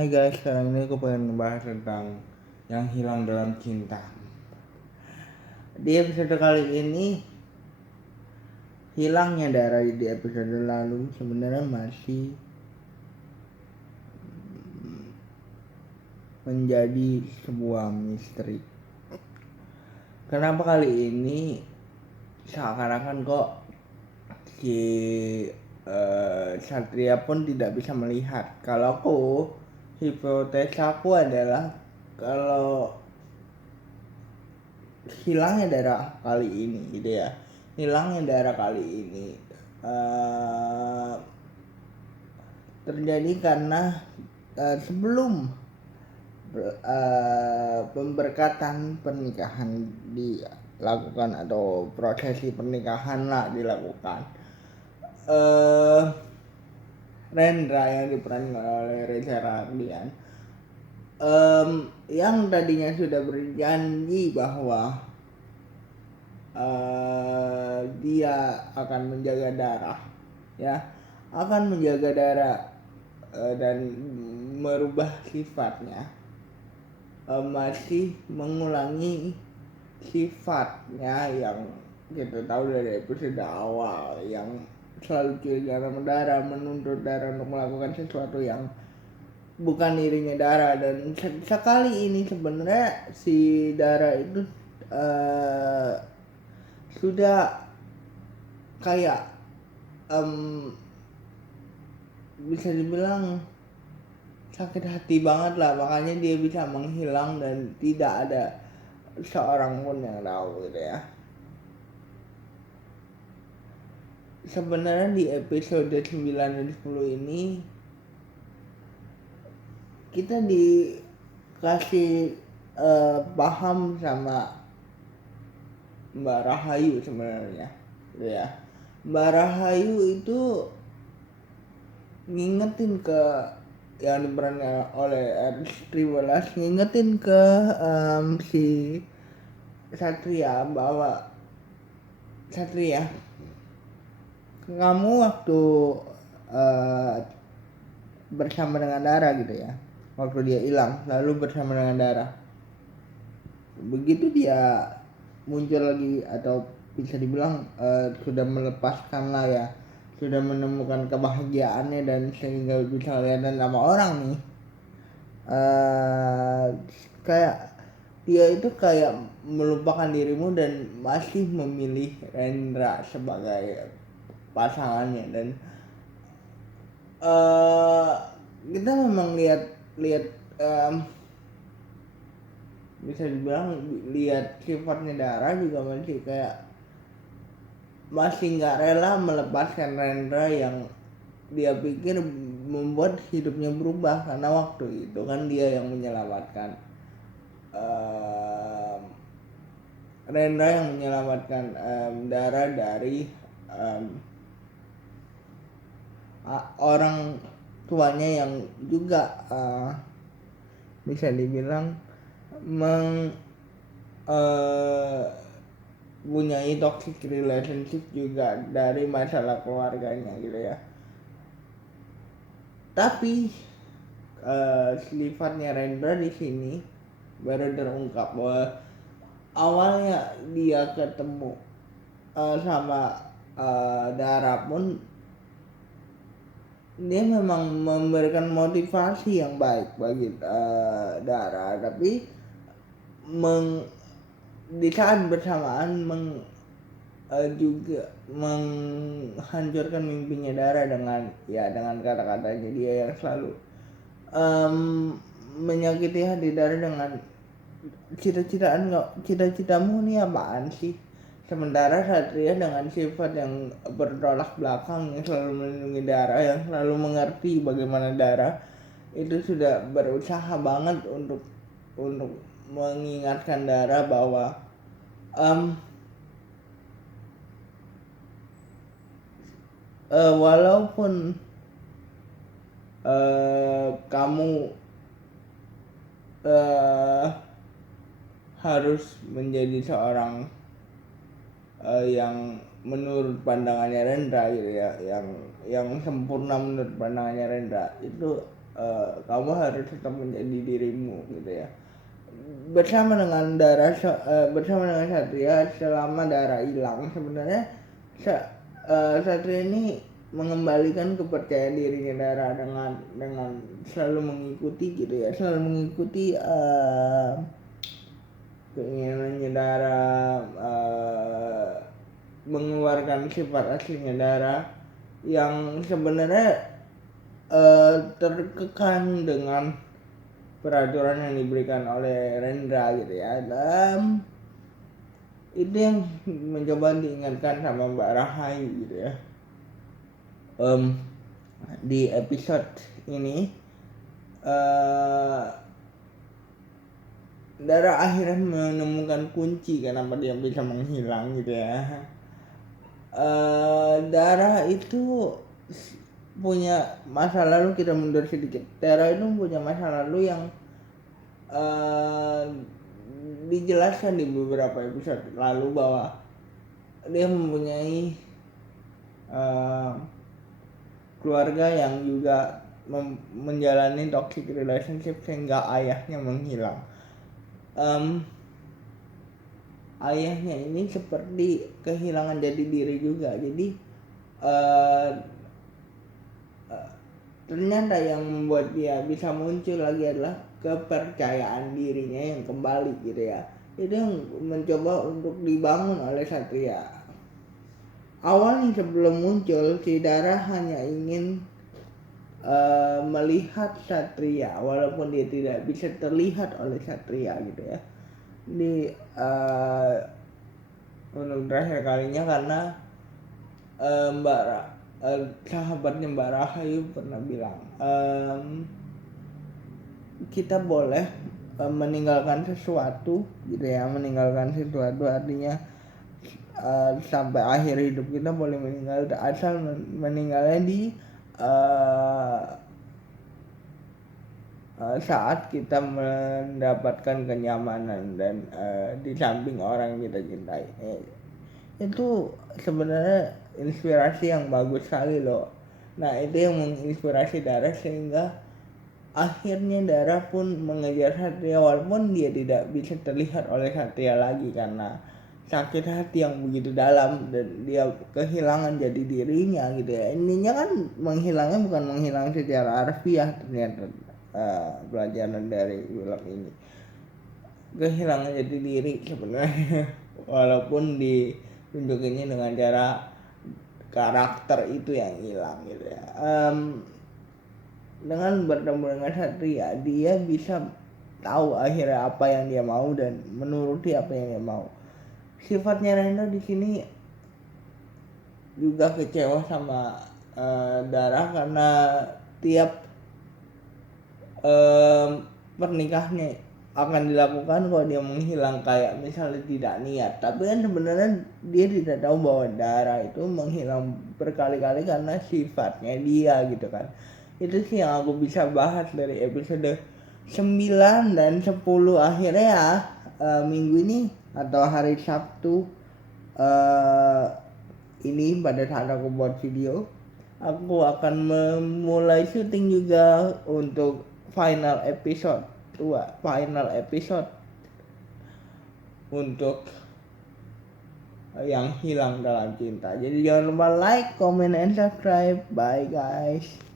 Hai guys, sekarang ini aku pengen ngebahas tentang yang hilang dalam cinta. Di episode kali ini, hilangnya darah di episode lalu sebenarnya masih menjadi sebuah misteri. Kenapa kali ini seakan-akan kok si Satria pun tidak bisa melihat. Kalau hipotesaku adalah kalau hilangnya darah kali ini gitu ya, hilangnya darah kali ini terjadi karena sebelum pemberkatan pernikahan dilakukan atau prosesi pernikahan lah dilakukan, Rendra yang diperankan oleh Reza Rahardian yang tadinya sudah berjanji bahwa dia akan menjaga darah, ya, akan menjaga darah dan merubah sifatnya, masih mengulangi sifatnya yang kita tahu dari episode awal, yang selalu curiga sama darah, menuntut darah untuk melakukan sesuatu yang bukan dirinya darah. Dan sekali ini sebenarnya si darah itu sudah kayak bisa dibilang sakit hati banget lah, makanya dia bisa menghilang dan tidak ada seorang pun yang tahu gitu ya. Sebenarnya di episode 9 dan 10 ini kita dikasih paham sama Mbak Rahayu sebenarnya gitu ya. Mbak Rahayu itu ngingetin ke yang diperankan oleh R13, ngingetin ke si Satria bahwa Satria, kamu waktu bersama dengan Dara gitu ya, waktu dia hilang lalu bersama dengan Dara, begitu dia muncul lagi atau bisa dibilang sudah melepaskan lah ya, sudah menemukan kebahagiaannya dan sehingga bisa kelihatan sama orang nih, kayak dia itu kayak melupakan dirimu dan masih memilih Rendra sebagai pasangannya. Dan kita memang lihat bisa dibilang lihat sifatnya Dara juga masih kayak masih nggak rela melepaskan Rendra yang dia pikir membuat hidupnya berubah, karena waktu itu kan dia yang menyelamatkan Rendra, yang menyelamatkan Dara dari orang tuanya yang juga bisa dibilang punyai toxic relationship juga dari masalah keluarganya gitu ya. Tapi sifatnya Rendra di sini baru terungkap bahwa awalnya dia ketemu sama Dara pun dia memang memberikan motivasi yang baik bagi Dara, tapi di saat bersamaan juga menghancurkan mimpinya Dara dengan kata-katanya dia yang selalu menyakiti hati Dara dengan cita-citamu nih apaan sih. Sementara Satria dengan sifat yang bertolak belakang, yang selalu melindungi Dara, yang selalu mengerti bagaimana Dara itu sudah berusaha banget untuk mengingatkan Dara bahwa walaupun kamu harus menjadi seorang yang menurut pandangannya Rendra gitu ya, yang sempurna menurut pandangannya Rendra, itu kamu harus tetap menjadi dirimu gitu ya. Bersama dengan Satria, selama Dara hilang sebenarnya Satria ini mengembalikan kepercayaan dirinya Dara dengan selalu mengikuti gitu ya, selalu mengikuti keinginannya Dara, mengeluarkan sifat aslinya Dara yang sebenarnya terkekang dengan peraturan yang diberikan oleh Rendra gitu ya. Dan itu yang mencoba diingatkan sama Mbak Rahai gitu ya. Di episode ini Dara akhirnya menemukan kunci kenapa dia bisa menghilang gitu ya. Dara itu punya masa lalu, kita mundur sedikit. Dara itu punya masa lalu yang dijelaskan di beberapa episode lalu bahwa dia mempunyai keluarga yang juga menjalani toxic relationship sehingga ayahnya menghilang. Ayahnya ini seperti kehilangan jati diri juga. Jadi ternyata yang membuat dia bisa muncul lagi adalah kepercayaan dirinya yang kembali gitu ya. Itu yang mencoba untuk dibangun oleh Satria. Awalnya sebelum muncul, si Dara hanya ingin melihat Satria walaupun dia tidak bisa terlihat oleh Satria gitu ya. Di untuk terakhir kalinya karena sahabatnya Mbak Rahayu pernah bilang kita boleh meninggalkan sesuatu gitu ya, meninggalkan sesuatu artinya sampai akhir hidup kita boleh meninggal asal meninggalnya di saat kita mendapatkan kenyamanan dan di samping orang yang kita cintai. Itu sebenarnya inspirasi yang bagus sekali loh. Nah itu yang menginspirasi Dara sehingga akhirnya Dara pun mengejar Satria walaupun dia tidak bisa terlihat oleh Satria lagi karena sakit hati yang begitu dalam dan dia kehilangan jati dirinya gitu ya. Intinya kan menghilangnya bukan menghilang secara harfiah ternyata pelajaran dari film ini. Kehilangan jati diri sebenarnya walaupun ditunjukinnya dengan cara karakter itu yang hilang gitu ya. Dengan bertemu dengan Satria dia bisa tahu akhirnya apa yang dia mau dan menuruti apa yang dia mau. Sifatnya Reno di sini juga kecewa sama Dara karena tiap pernikahannya akan dilakukan kalau dia menghilang kayak misalnya tidak niat, tapi kan sebenarnya dia tidak tahu bahwa Dara itu menghilang berkali-kali karena sifatnya dia gitu kan. Itu sih yang aku bisa bahas dari episode 9 dan 10 akhirnya ya. Minggu ini atau hari Sabtu ini pada saat aku buat video, aku akan memulai syuting juga untuk final episode untuk yang hilang dalam cinta. Jadi jangan lupa like, comment, and subscribe. Bye guys.